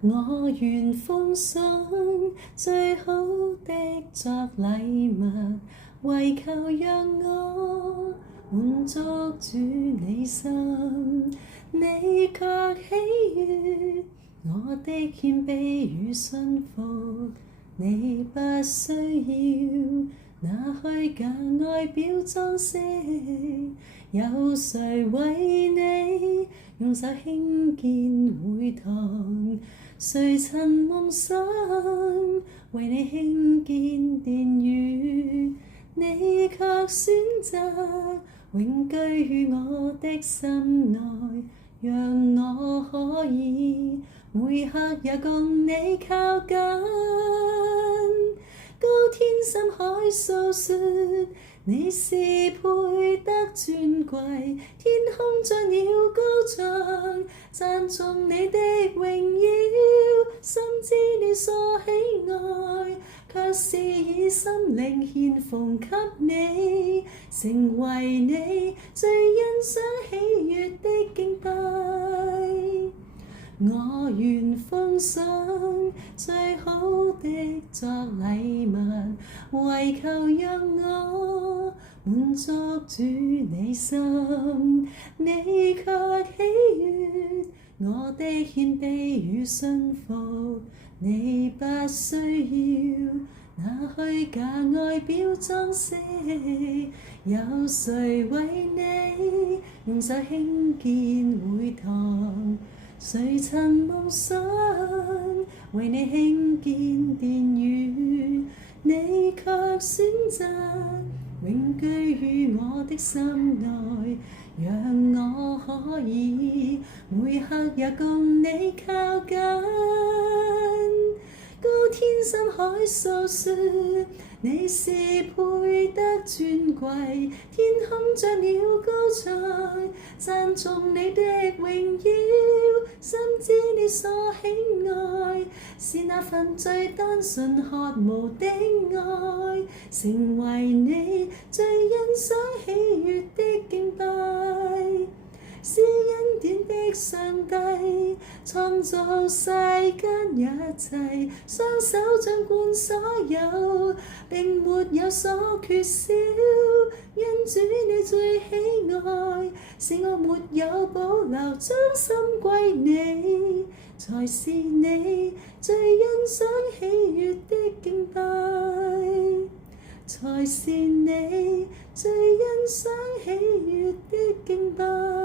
我願奉上最好的作禮物，為求讓我滿足主你心，你卻喜悅我的謙卑與信服，你不需要那虛假外表裝飾，有誰為你用手興建會堂？誰曾夢想為你興建殿宇？你卻選擇永居於我的心內，讓我可以每刻也共你靠近。高天深海訴說你是配得尊貴，天空將鳥高唱，讚頌你的榮耀，深知你所喜愛，卻是以心靈獻奉給你，成為你最欣賞喜悅的敬拜。我願奉上最好的作禮物，為求讓我滿足主你心，你卻喜悅我的謙卑與信服，你不需要那虛假外表裝飾，有誰為你用手興建會堂？誰曾夢想為你興建殿宇？你卻選擇永居於我的心內，讓我可以每刻也共你靠近。高天深海訴說你是配得尊貴，天空將鳥高唱，讚頌你的榮耀，深知你所喜愛，是那份最單純渴慕的愛，成為你最欣賞喜悅的敬拜。是恩典的上帝，創造世間一切，雙手掌管所有，並沒有所缺少。因主你最喜愛，使我沒有保留，將心歸你，才是你最欣賞喜悅的敬拜，才是你最欣賞喜悅的敬拜。